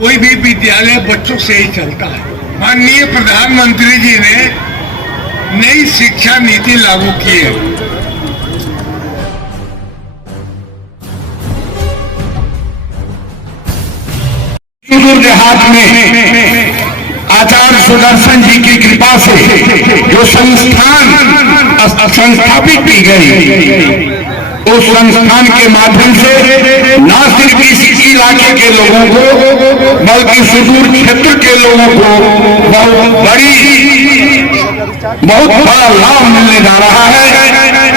कोई भी विद्यालय बच्चों से ही चलता है। माननीय प्रधानमंत्री जी ने नई शिक्षा नीति लागू की है। सुदूर देहात में आचार्य सुदर्शन जी की कृपा से जो संस्थान संस्थापित की गई, उस संस्थान के माध्यम से न सिर्फ इस इलाके के लोगों को बल्कि सुदूर क्षेत्र के लोगों को बहुत बड़ा लाभ मिलने जा रहा है।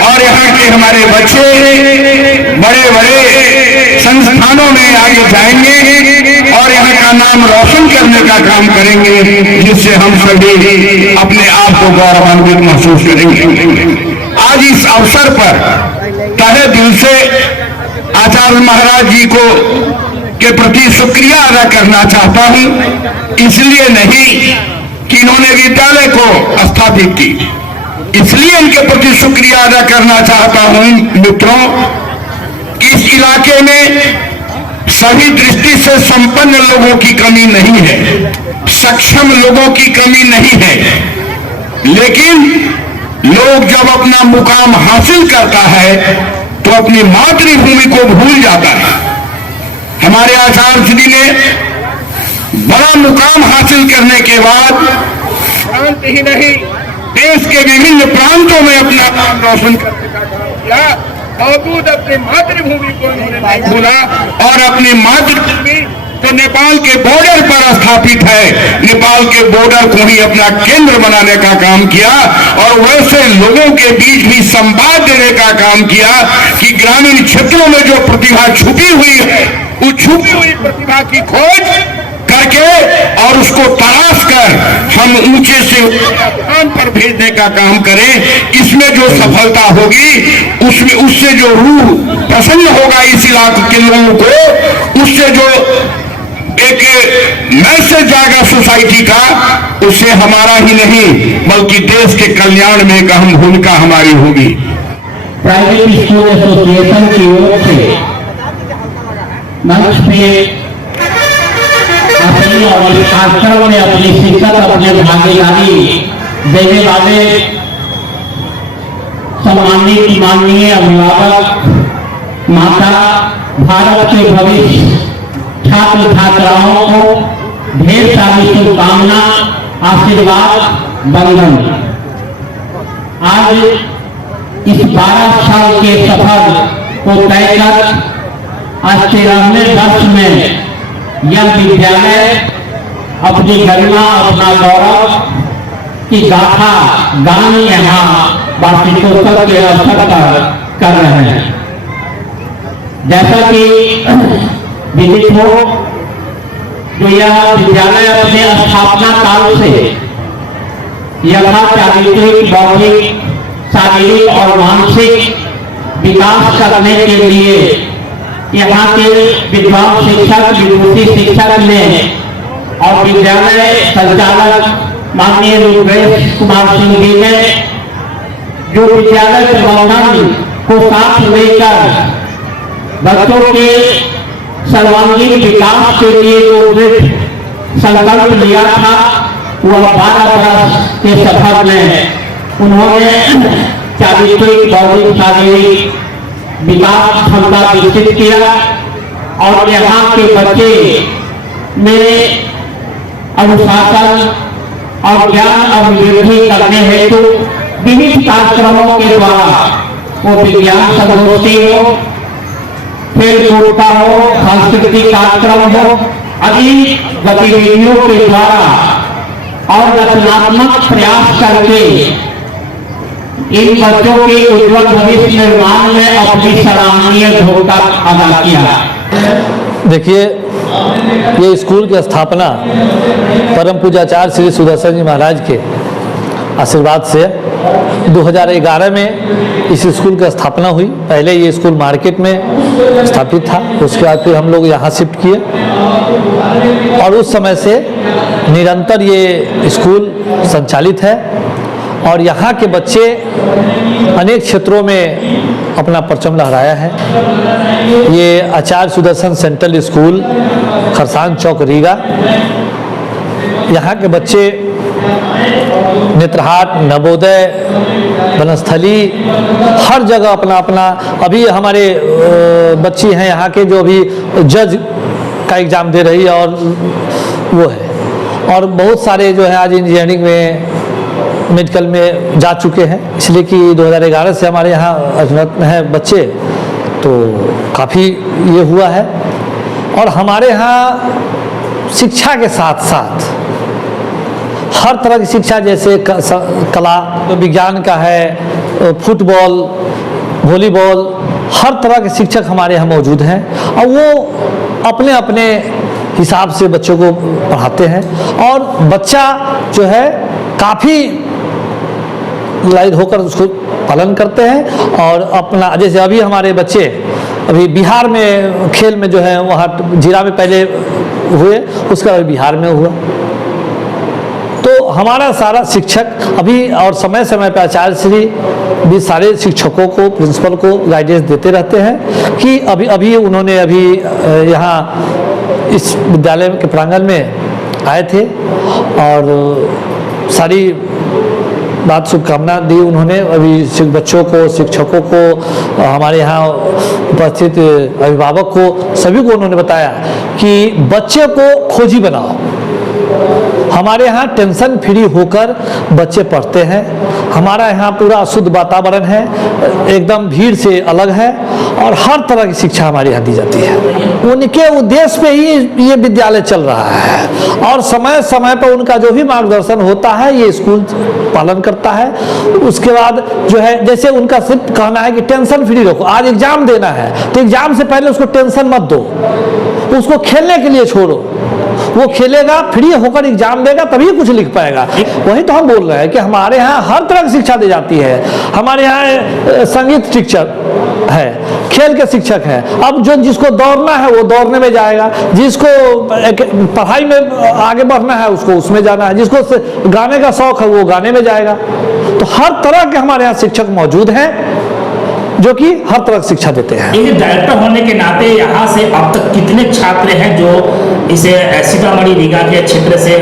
और यहाँ के हमारे बच्चे बड़े बड़े संस्थानों में आगे जाएंगे और यहाँ का नाम रोशन करने का काम करेंगे, जिससे हम सभी अपने आप को गौरवान्वित महसूस करेंगे। आज इस अवसर पर तहे दिल से आचार्य महाराज जी को के प्रति शुक्रिया अदा करना चाहता हूं। इसलिए नहीं कि इन्होंने विद्यालय को स्थापित की, इसलिए इनके प्रति शुक्रिया अदा करना चाहता हूं मित्रों कि इस इलाके में सभी दृष्टि से संपन्न लोगों की कमी नहीं है, सक्षम लोगों की कमी नहीं है, लेकिन लोग जब अपना मुकाम हासिल करता है तो अपनी मातृभूमि को भूल जाता है। हमारे आचार्य जी ने बड़ा मुकाम हासिल करने के बाद प्रांत ही नहीं देश के विभिन्न प्रांतों में अपना नाम रोशन करने का काम किया, बावजूद अपनी मातृभूमि को उन्होंने नहीं भूला। और अपनी मातृभूमि तो नेपाल के बॉर्डर पर स्थापित है, नेपाल के बॉर्डर को ही अपना केंद्र बनाने का काम किया और वैसे लोगों के बीच भी संवाद देने का काम किया कि ग्रामीण क्षेत्रों में जो प्रतिभा छुपी हुई है, उस छुपी हुई प्रतिभा की खोज करके और उसको तलाश कर हम ऊंचे से स्थान पर भेजने का काम करें। इसमें जो सफलता होगी उसमें उससे जो रूह प्रसन्न होगा इस इलाके के लोगों को, उससे जो एक मैसेज जाएगा सोसाइटी का, उससे हमारा ही नहीं बल्कि देश के कल्याण में एक अहम भूमिका हमारी होगी। प्राइवेट स्कूल एसोसिएशन की ओर से मंच पे अपनी और इस कार्यक्रम में अपनी शिक्षक अपने भागीदारी देने वाले सम्मानित माननीय अभिभावक, माता, भारत के भविष्य छात्र छात्राओं को ढेर सारी शुभकामना, आशीर्वाद, वंदन। आज इस 12 साल के सफर को तय कर आज 13वें वर्ष में यह विद्यालय अपनी गरिमा, अपना गौरव की गाथा गान यहाँ वार्षिकोत्सव के अवसर पर कर रहे हैं। जैसा कि विदित हो, जो यह विद्यालय अपने स्थापना काल से यथा चारित्रिक, बौद्धिक, शारीरिक और मानसिक विकास करने के लिए यहाँ के विद्वान शिक्षक, विभूति शिक्षक ने और विद्यालय संचालक माननीय रुद्रेश कुमार सिंह जी ने जो विद्यालय प्रबंधन को साथ लेकर बच्चों के सर्वांगीण विकास के लिए जो दृढ़ संकल्प लिया था, वह 12 वर्ष के सफर में उन्होंने चारित्रिक, बौद्धिक, शारीरिक विकास क्षमता विकसित किया और यहाँ के बच्चे में अनुशासन और ज्ञान अभिवृद्धि करने हेतु विविध कार्यक्रमों के द्वारा, वो विज्ञान संगोष्ठी हो, खेलकूद का हो, सांस्कृतिक कार्यक्रम हो, आदि गतिविधियों के द्वारा और रचनात्मक प्रयास करके इन बच्चों के उज्ज्वल भविष्य निर्माण में अपनी सराहनीय भूमिका अदा किया। देखिए, ये स्कूल की स्थापना परम पूज्याचार्य श्री सुदर्शन जी महाराज के आशीर्वाद से 2011 में इस स्कूल की स्थापना हुई। पहले ये स्कूल मार्केट में स्थापित था, उसके बाद फिर हम लोग यहाँ शिफ्ट किए और उस समय से निरंतर ये स्कूल संचालित है और यहाँ के बच्चे अनेक क्षेत्रों में अपना परचम लहराया है। ये आचार्य सुदर्शन सेंट्रल स्कूल खरसान चौक रीगा, यहाँ के बच्चे नेत्रहाट, नवोदय, वनस्थली, हर जगह अपना अपना, अभी हमारे बच्ची हैं यहाँ के जो अभी जज का एग्ज़ाम दे रही है और वो है, और बहुत सारे जो है आज इंजीनियरिंग में, मेडिकल में जा चुके हैं, इसलिए कि 2011 से हमारे यहाँ अध्ययनरत हैं बच्चे, तो काफ़ी ये हुआ है। और हमारे यहाँ शिक्षा के साथ साथ हर तरह की शिक्षा, जैसे कला, विज्ञान का है, फुटबॉल, वॉलीबॉल, हर तरह के शिक्षक हमारे यहाँ मौजूद हैं और वो अपने अपने हिसाब से बच्चों को पढ़ाते हैं और बच्चा जो है काफ़ी लायक होकर उसको पालन करते हैं। और अपना, जैसे अभी हमारे बच्चे अभी बिहार में खेल में जो है वहाँ जीरा में पहले हुए, उसका अभी बिहार में हुआ। तो हमारा सारा शिक्षक अभी और समय समय पर आचार्य श्री भी सारे शिक्षकों को, प्रिंसिपल को गाइडेंस देते रहते हैं कि अभी उन्होंने अभी यहाँ इस विद्यालय के प्रांगण में आए थे और सारी बात शुभकामना दी उन्होंने अभी बच्चों को, शिक्षकों को, हमारे यहाँ उपस्थित अभिभावक को, सभी को उन्होंने बताया कि बच्चे को खोजी बनाओ। हमारे यहाँ टेंशन फ्री होकर बच्चे पढ़ते हैं, हमारा यहाँ पूरा शुद्ध वातावरण है, एकदम भीड़ से अलग है और हर तरह की शिक्षा हमारे यहाँ दी जाती है। उनके उद्देश्य पे ही ये विद्यालय चल रहा है और समय समय पर उनका जो भी मार्गदर्शन होता है ये स्कूल पालन करता है। उसके बाद जो है, जैसे उनका सिर्फ कहना है कि टेंशन फ्री रखो, आज एग्जाम देना है तो एग्जाम से पहले उसको टेंशन मत दो, उसको खेलने के लिए छोड़ो, वो खेलेगा, फ्री होकर एग्जाम देगा तभी कुछ लिख पाएगा। वही तो हम बोल रहे हैं कि हमारे यहाँ हर तरह की शिक्षा दी जाती है। हमारे यहाँ संगीत शिक्षक है, खेल के शिक्षक है, अब जो जिसको दौड़ना है वो दौड़ने में जाएगा, जिसको पढ़ाई में आगे बढ़ना है उसको उसमें जाना है, जिसको गाने का शौक है वो गाने में जाएगा। तो हर तरह के हमारे यहाँ शिक्षक मौजूद हैं जो कि हर तरह की शिक्षा देते हैं। एक डायरेक्टर होने के नाते यहाँ से अब तक कितने छात्र हैं जो इसे सीतामढ़ी रीगा के क्षेत्र से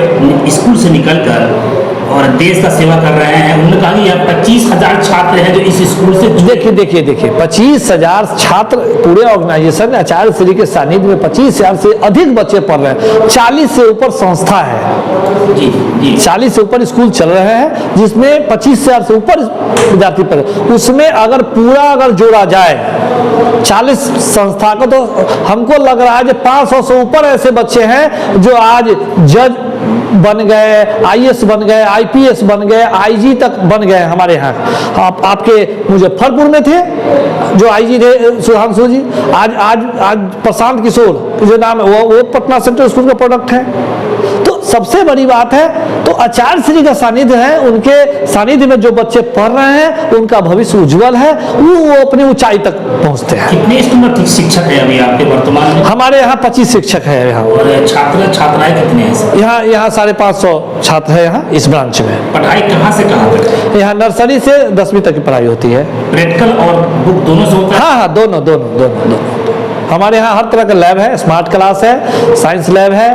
स्कूल से निकलकर और देश का सेवा कर रहे हैं? उन्होंने कहा कि यहाँ 25,000 छात्र हैं जो इस स्कूल से। देखिए 25,000 छात्र पूरे ऑर्गेनाइजेशन आचार्य श्री के सानिध्य में 25,000 से अधिक बच्चे पढ़ रहे हैं। 40 से ऊपर संस्था है जी, 40 से ऊपर स्कूल चल रहे हैं जिसमें 25,000 से ऊपर विद्यार्थी पढ़ रहे हैं। उसमें अगर पूरा जोड़ा जाए 40 संस्था को तो हमको लग रहा है कि 500 से ऊपर ऐसे बच्चे हैं जो आज जज बन गए, IAS बन गए, IPS बन गए, IG तक बन गए हमारे यहाँ। आपके मुजफ्फरपुर में थे जो IG थे सुधांशु जी, आज प्रशांत किशोर जो नाम है वो पटना सेंट्रल स्कूल का प्रोडक्ट है। तो सबसे बड़ी बात है तो आचार्य श्री का सानिध्य है, उनके सानिध्य में जो बच्चे पढ़ रहे हैं उनका भविष्य उज्जवल है, वो अपनी ऊंचाई तक पहुंचते हैं। कितने स्टूडेंट शिक्षक है अभी आपके वर्तमान में? हमारे यहाँ 25 शिक्षक है यहाँ। और छात्र छात्राएं कितने हैं? यहाँ 550 छात्र है यहाँ इस ब्रांच में। पढ़ाई कहाँ से कहाँ तक? यहाँ नर्सरी से 10वीं तक की पढ़ाई होती है। प्रैक्टिकल और बुक दोनों से होता है? हाँ, दोनों। हमारे यहाँ हर तरह का लैब है, स्मार्ट क्लास है, साइंस लैब है,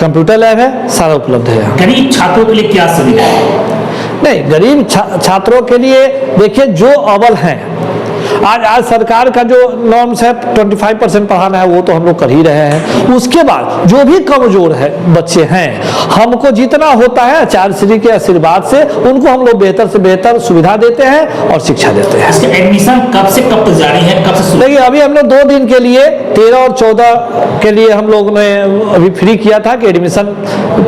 कंप्यूटर लैब है, सारा उपलब्ध है यहाँ। गरीब छात्रों के लिए क्या सुविधा है? नहीं, गरीब छात्रों के लिए देखिए जो अव्वल हैं, आज सरकार का जो नॉर्म्स है 25% पढ़ाना है वो तो हम लोग कर ही रहे हैं। उसके बाद जो भी कमजोर है बच्चे हैं, हमको जितना होता है आचार्य श्री के आशीर्वाद से उनको हम लोग बेहतर से बेहतर सुविधा देते हैं और शिक्षा देते हैं। इसका एडमिशन कब से कब तक जारी है, कब से? देखिए अभी हम लोग 2 दिन के लिए 13 और 14 के लिए हम लोग ने अभी फ्री किया था कि एडमिशन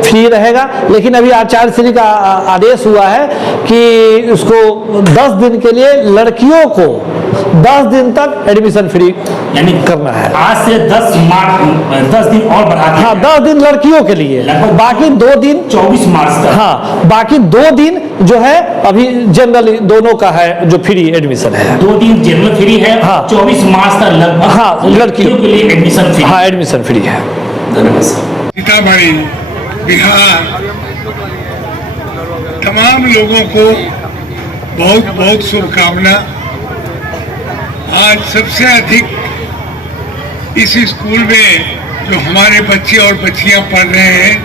फ्री रहेगा, लेकिन अभी आचार्य श्री का आदेश हुआ है कि उसको 10 दिन के लिए लड़कियों को 10 दिन तक एडमिशन फ्री यानी करना है। आज से 10 दिन और बढ़ा दिया। हाँ, 10 दिन लड़कियों के लिए, बाकी 2 दिन 24 मार्च तक। हाँ, बाकी 2 दिन जो है अभी जनरल दोनों का है जो फ्री एडमिशन है। 2 दिन जनरल फ्री है। हाँ, 24 मार्च तक लगभग। हाँ, लड़कियों के लिए एडमिशन फ्री। हाँ, एडमिशन फ्री है। धन्यवाद। सीतामढ़ी बिहार तमाम लोगों को बहुत बहुत शुभकामना। आज सबसे अधिक इस स्कूल में जो हमारे बच्चे और बच्चियां पढ़ रहे हैं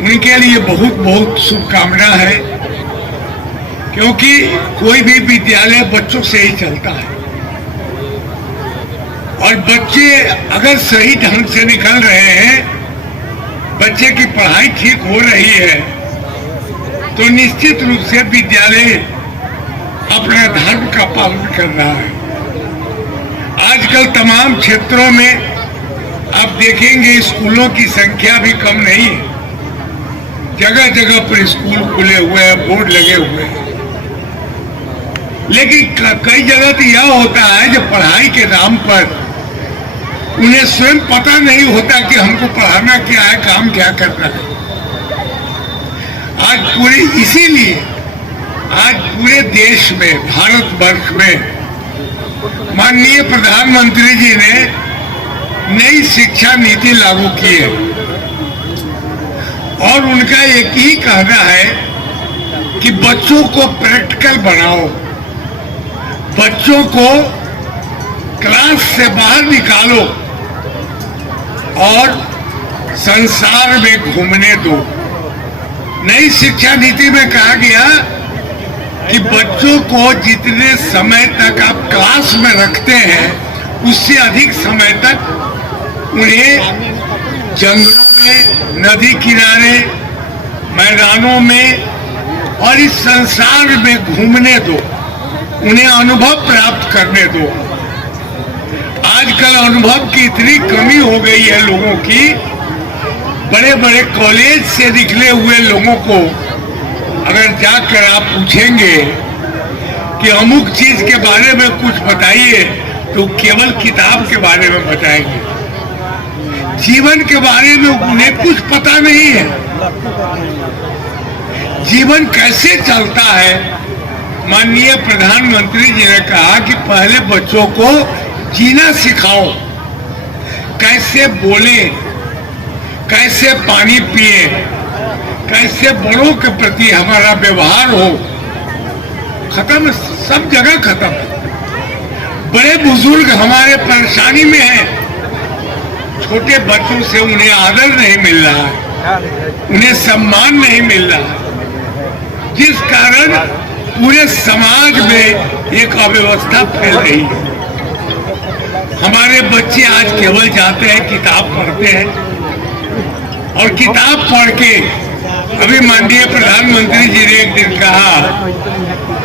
उनके लिए बहुत बहुत शुभकामना है, क्योंकि कोई भी विद्यालय बच्चों से ही चलता है और बच्चे अगर सही ढंग से निकल रहे हैं, बच्चे की पढ़ाई ठीक हो रही है, तो निश्चित रूप से विद्यालय अपना धर्म का पालन कर रहा है। आजकल तमाम क्षेत्रों में आप देखेंगे स्कूलों की संख्या भी कम नहीं है, जगह जगह पर स्कूल खुले हुए हैं, बोर्ड लगे हुए हैं। लेकिन कई जगह तो यह होता है जो पढ़ाई के नाम पर उन्हें स्वयं पता नहीं होता कि हमको पढ़ाना क्या है, काम क्या करना है। आज पूरे इसीलिए आज पूरे देश में, भारतवर्ष में माननीय प्रधानमंत्री जी ने नई शिक्षा नीति लागू की है और उनका एक ही कहना है कि बच्चों को प्रैक्टिकल बनाओ, बच्चों को क्लास से बाहर निकालो और संसार में घूमने दो। नई शिक्षा नीति में कहा गया कि बच्चों को जितने समय तक आप क्लास में रखते हैं उससे अधिक समय तक उन्हें जंगलों में, नदी किनारे, मैदानों में और इस संसार में घूमने दो, उन्हें अनुभव प्राप्त करने दो। आजकल अनुभव की इतनी कमी हो गई है लोगों की, बड़े बड़े कॉलेज से निकले हुए लोगों को अगर जाकर आप पूछेंगे कि अमुक चीज के बारे में कुछ बताइए तो केवल किताब के बारे में बताएंगे, जीवन के बारे में उन्हें कुछ पता नहीं है। जीवन कैसे चलता है, माननीय प्रधानमंत्री जी ने कहा कि पहले बच्चों को जीना सिखाओ, कैसे बोले, कैसे पानी पिए, कैसे बड़ों के प्रति हमारा व्यवहार हो। खत्म, सब जगह खत्म है। बड़े बुजुर्ग हमारे परेशानी में हैं, छोटे बच्चों से उन्हें आदर नहीं मिल रहा है, उन्हें सम्मान नहीं मिल रहा है, जिस कारण पूरे समाज में एक अव्यवस्था फैल रही है। हमारे बच्चे आज केवल जाते हैं, किताब पढ़ते हैं और किताब पढ़ के, अभी माननीय प्रधानमंत्री जी ने एक दिन कहा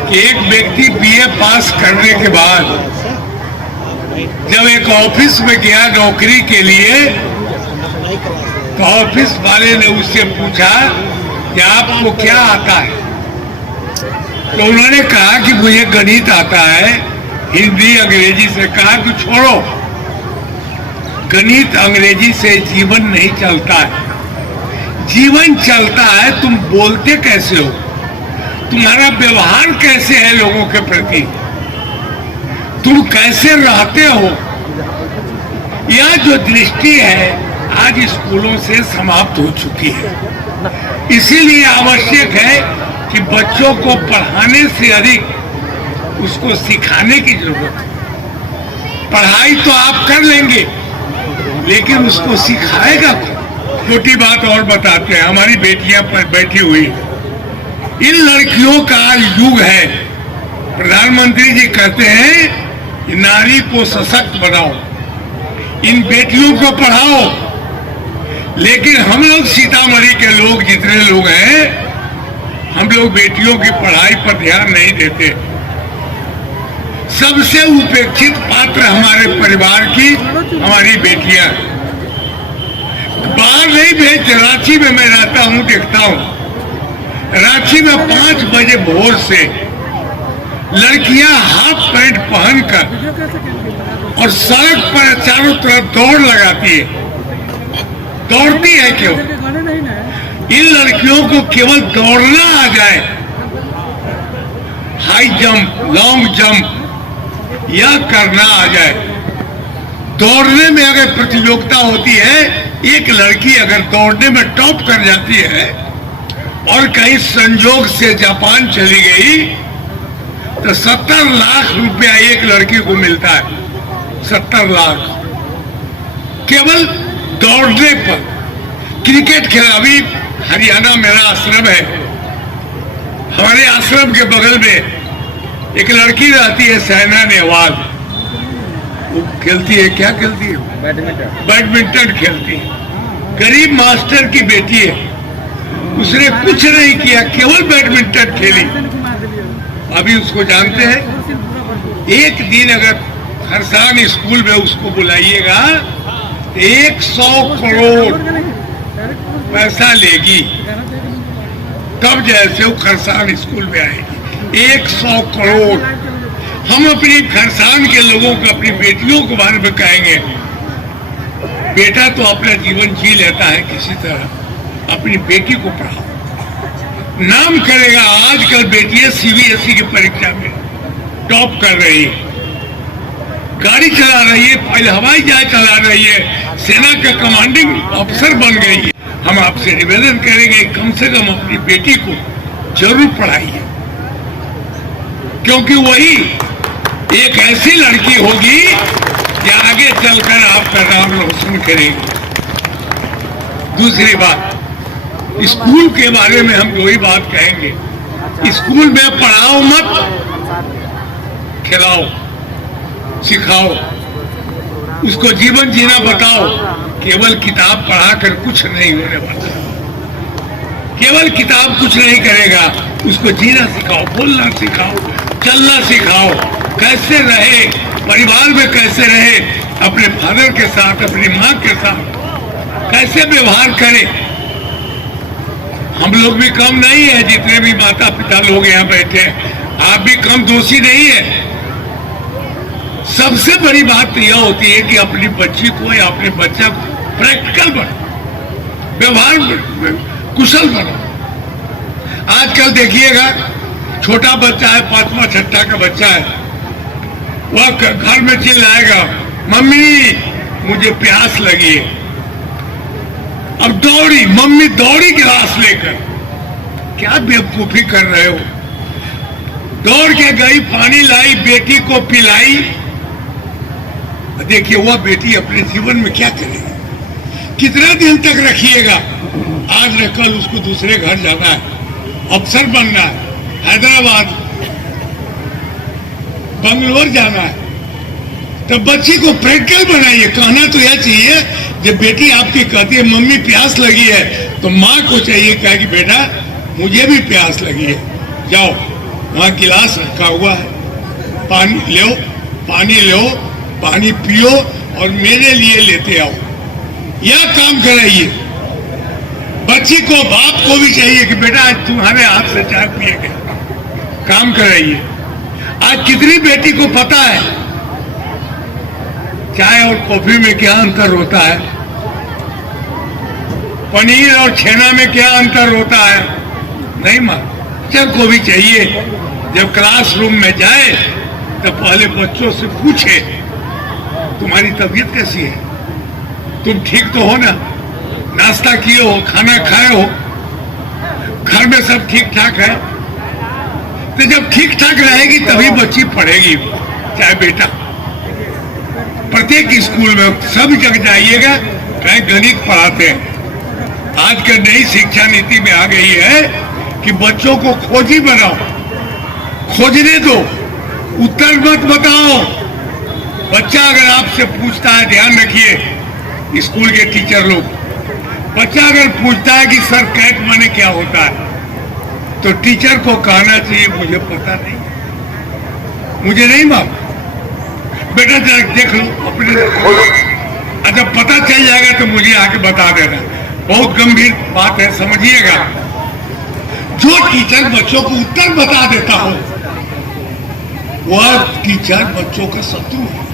कि एक व्यक्ति बीए पास करने के बाद जब एक ऑफिस में गया नौकरी के लिए, तो ऑफिस वाले ने उससे पूछा कि आपको क्या आता है, तो उन्होंने कहा कि मुझे गणित आता है, हिंदी अंग्रेजी से। कहा कि छोड़ो, गणित अंग्रेजी से जीवन नहीं चलता है, जीवन चलता है तुम बोलते कैसे हो, तुम्हारा व्यवहार कैसे है लोगों के प्रति, तुम कैसे रहते हो। यह जो दृष्टि है आज स्कूलों से समाप्त हो चुकी है। इसीलिए आवश्यक है कि बच्चों को पढ़ाने से अधिक उसको सिखाने की जरूरत है। पढ़ाई तो आप कर लेंगे, लेकिन उसको सिखाएगा कौन? छोटी बात और बताते हैं, हमारी बेटियां पर बैठी हुई, इन लड़कियों का युग है। प्रधानमंत्री जी कहते हैं कि नारी को सशक्त बनाओ, इन बेटियों को पढ़ाओ, लेकिन हम लोग सीतामढ़ी के लोग जितने लोग हैं, हम लोग बेटियों की पढ़ाई पर ध्यान नहीं देते। सबसे उपेक्षित पात्र हमारे परिवार की हमारी बेटियां। बाहर नहीं भेज, रांची में मैं रहता हूं, देखता हूं रांची में 5 बजे भोर से लड़कियां हाफ पैंट पहनकर और सड़क पर चारों तरफ दौड़ लगाती है। दौड़ती है क्यों? इन लड़कियों को केवल दौड़ना आ जाए, हाई जंप, लॉन्ग जंप यह करना आ जाए। दौड़ने में अगर प्रतियोगिता होती है, एक लड़की अगर दौड़ने में टॉप कर जाती है और कहीं संजोग से जापान चली गई तो 70 लाख रुपया एक लड़की को मिलता है। 70 लाख केवल दौड़ने पर। क्रिकेट खेला, अभी हरियाणा मेरा आश्रम है, हमारे आश्रम के बगल में एक लड़की रहती है साइना नेहवाल, वो खेलती है, क्या खेलती है? बैडमिंटन खेलती है। गरीब मास्टर की बेटी है, उसने कुछ नहीं किया, केवल बैडमिंटन खेली। अभी उसको जानते हैं, एक दिन अगर खरसान स्कूल में उसको बुलाइएगा 100 करोड़ पैसा लेगी, तब जैसे वो खरसान स्कूल में आएगी। 100 करोड़। हम अपनी खरसान के लोगों को, अपनी बेटियों के बारे में कहेंगे, बेटा तो अपना जीवन जी लेता है किसी तरह, अपनी बेटी को पढ़ाओ, नाम करेगा। आजकल बेटियां सीबीएसई की परीक्षा में टॉप कर रही है, गाड़ी चला रही है, पहले हवाई जहाज चला रही है, सेना का कमांडिंग ऑफिसर बन गई है। हम आपसे निवेदन करेंगे कम से कम अपनी बेटी को जरूर पढ़ाइए, क्योंकि वही एक ऐसी लड़की होगी कि आगे चलकर आपका नाम रोशन करेगी। दूसरी बात, स्कूल के बारे में हम दो ही बात कहेंगे। स्कूल में पढ़ाओ मत, खिलाओ, सिखाओ, उसको जीवन जीना बताओ। केवल किताब पढ़ाकर कुछ नहीं होने वाला, केवल किताब कुछ नहीं करेगा। उसको जीना सिखाओ, बोलना सिखाओ, चलना सिखाओ, कैसे रहे, परिवार में कैसे रहे, अपने फादर के साथ, अपनी माँ के साथ कैसे व्यवहार करे। हम लोग भी कम नहीं है, जितने भी माता पिता लोग यहाँ बैठे हैं, आप भी कम दोषी नहीं है। सबसे बड़ी बात यह होती है कि अपनी बच्ची को या अपने बच्चा को प्रैक्टिकल बनो, व्यवहार कुशल बनो। आजकल देखिएगा, छोटा बच्चा है, 5वां 6ठा का बच्चा है, वह घर में चिल्लाएगा, मम्मी मुझे प्यास लगी है। अब दौड़ी, मम्मी दौड़ी गिलास लेकर, क्या बेवकूफी कर रहे हो। दौड़ के गई, पानी लाई, बेटी को पिलाई। देखिए वह बेटी अपने जीवन में क्या करेगी, कितने दिन तक रखिएगा। आज न कल उसको दूसरे घर जाना है, अफसर बनना है, हैदराबाद, बंगलोर जाना है, तो बच्ची को प्रैक्टिकल बनाइए। कहना तो यह चाहिए, जब बेटी आपकी कहती है मम्मी प्यास लगी है, तो माँ को चाहिए कहा कि बेटा मुझे भी प्यास लगी है, जाओ वहाँ गिलास रखा हुआ है, पानी लो, पानी लो, पानी पियो और मेरे लिए लेते आओ। यह काम कराइए। बच्ची को, बाप को भी चाहिए कि बेटा आज तुम्हारे हाथ से चाय पिएंगे, काम कराइए। आज कितनी बेटी को पता है चाय और कॉफी में क्या अंतर होता है, पनीर और छेना में क्या अंतर होता है? नहीं मां, टीचर को भी चाहिए जब क्लासरूम में जाए तो पहले बच्चों से पूछे तुम्हारी तबीयत कैसी है, तुम ठीक तो हो ना, नाश्ता किए हो, खाना खाए हो, घर में सब ठीक ठाक है। तो जब ठीक ठाक रहेगी तभी बच्ची पढ़ेगी। चाहे बेटा प्रत्येक स्कूल में सब जगह जाइएगा, कहीं गणित पढ़ाते हैं। आज का नई शिक्षा नीति में आ गई है कि बच्चों को खोजी बनाओ, खोजने दो, उत्तर मत बताओ। बच्चा अगर आपसे पूछता है, ध्यान रखिए स्कूल के टीचर लोग, बच्चा अगर पूछता है कि सर कैट माने क्या होता है, तो टीचर को कहना चाहिए मुझे पता नहीं, मुझे नहीं मालूम, बेटा जरा देख लो अपने, अच्छा पता चल जाएगा तो मुझे आके बता देना। बहुत गंभीर बात है, समझिएगा। जो टीचर बच्चों को उत्तर बता देता हो वह टीचर बच्चों का शत्रु है,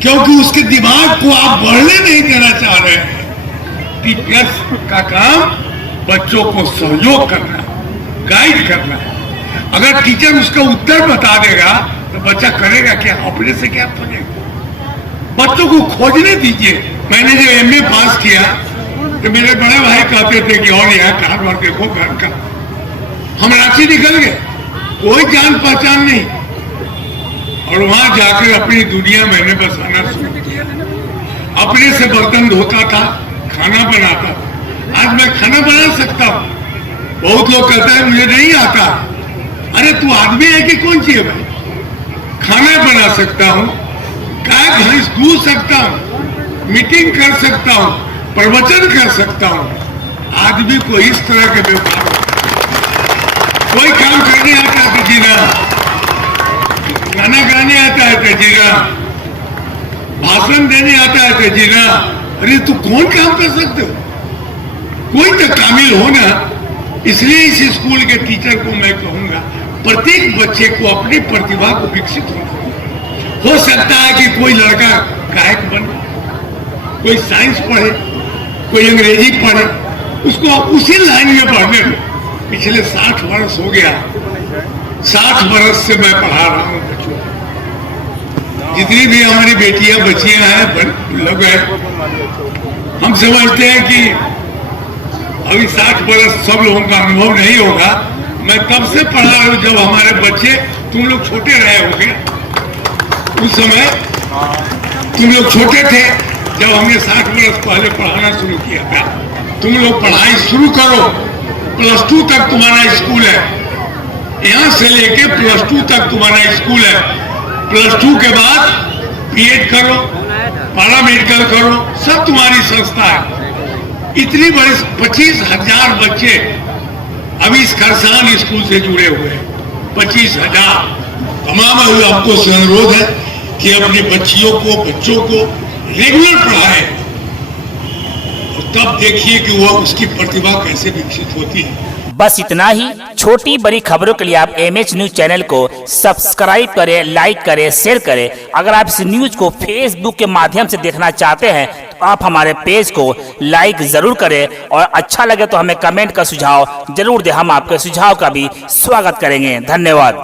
क्योंकि उसके दिमाग को आप बढ़ने नहीं देना चाह रहे हैं। टीचर का काम बच्चों को सहयोग करना, गाइड करना। अगर टीचर उसका उत्तर बता देगा तो बच्चा करेगा क्या, अपने से क्या खोजेगा। बच्चों को खोजने दीजिए। मैंने जो एमए पास किया तो मेरे बड़े भाई कहते थे कि और यहाँ कार और देखो घर का, हम रांची निकल गए, कोई जान पहचान नहीं, और वहां जाकर अपनी दुनिया मैंने बसाना शुरू किया। अपने से बर्तन धोता था, खाना बनाता। आज मैं खाना बना सकता हूँ। बहुत लोग कहते हैं मुझे नहीं आता। अरे तू आदमी है कि कौन चाहिए भाई? खाना बना सकता हूँ, गाय भैंस दूध सकता हूँ, मीटिंग कर सकता हूँ, प्रवचन कर सकता हूँ। आदमी को इस तरह के व्यवहार, कोई काम करने आता है तो जीना, गाना गाने आता है तो जीना, भाषण देने आता है तो जीना। अरे तू कौन काम कर सकते हो? कोई तो कामिल हो ना। इसलिए इस स्कूल के टीचर को मैं कहूंगा, प्रत्येक बच्चे को अपनी प्रतिभा को विकसित हो सकता है कि कोई लड़का गायक बने, कोई साइंस पढ़े, कोई अंग्रेजी पढ़े, उसको उसी लाइन में पढ़ने में। पिछले 60 वर्ष हो गया, 60 वर्ष से मैं पढ़ा रहा हूँ बच्चों को। जितनी भी हमारी बेटियां बच्चियां हैं, लोग हैं, हम समझते हैं कि अभी 60 वर्ष सब लोगों का अनुभव नहीं होगा। मैं तब से पढ़ा रहा हूँ जब हमारे बच्चे, तुम लोग छोटे रहे होगे उस समय, तुम लोग छोटे थे जब हमने 60 वर्ष पहले पढ़ाना शुरू किया था। तुम लोग पढ़ाई शुरू करो, +2 तक तुम्हारा स्कूल है, यहां से लेके +2 तक तुम्हारा स्कूल है। +2 के बाद बीएड करो, पैरामेडिकल करो, सब तुम्हारी संस्था है। इतनी बड़ी 25,000 बच्चे अभी इस खरसान स्कूल से जुड़े हुए हैं। 25,000 तमाम आपको से अनुरोध है कि अपनी बच्चियों को, बच्चों को रेगुलर पढ़ाएं, और तब देखिए कि वह उसकी प्रतिभा कैसे विकसित होती है। बस इतना ही। छोटी बड़ी खबरों के लिए आप MH न्यूज चैनल को सब्सक्राइब करें, लाइक करें, शेयर करें। अगर आप इस न्यूज को फेसबुक के माध्यम से देखना चाहते हैं तो आप हमारे पेज को लाइक जरूर करें, और अच्छा लगे तो हमें कमेंट का सुझाव जरूर दें। हम आपके सुझाव का भी स्वागत करेंगे। धन्यवाद।